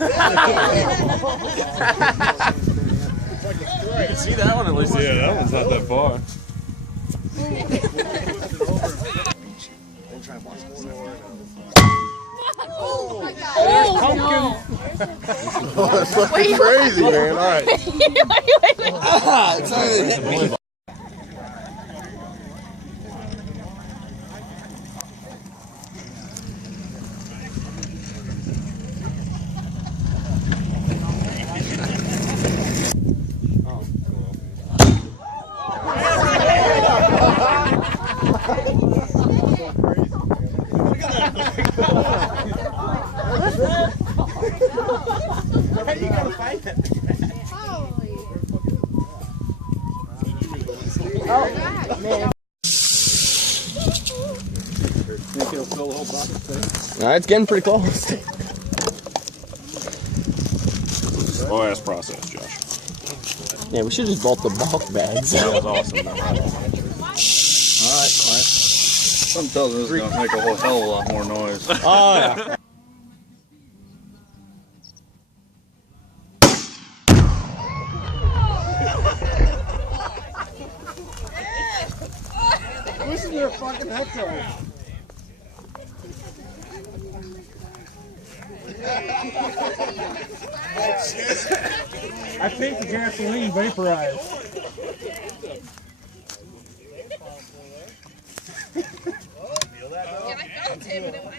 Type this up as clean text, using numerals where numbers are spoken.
You can see that one at least. Yeah, that one's not that far. Oh, that's fucking crazy, man. All right. Wait. It's not even hit me. You gotta fight it. Oh, man. Think he'll fill the whole bucket thing? Nah, it's getting pretty close. Slow ass process, Josh. Yeah, we should just bolt the bulk bags. That was awesome. Alright, Clint. Something tells me this is gonna make a whole hell of a lot more noise. Oh, yeah. Listen to your fucking echo. I think the gasoline vaporized. Yeah, I felt it, but it went.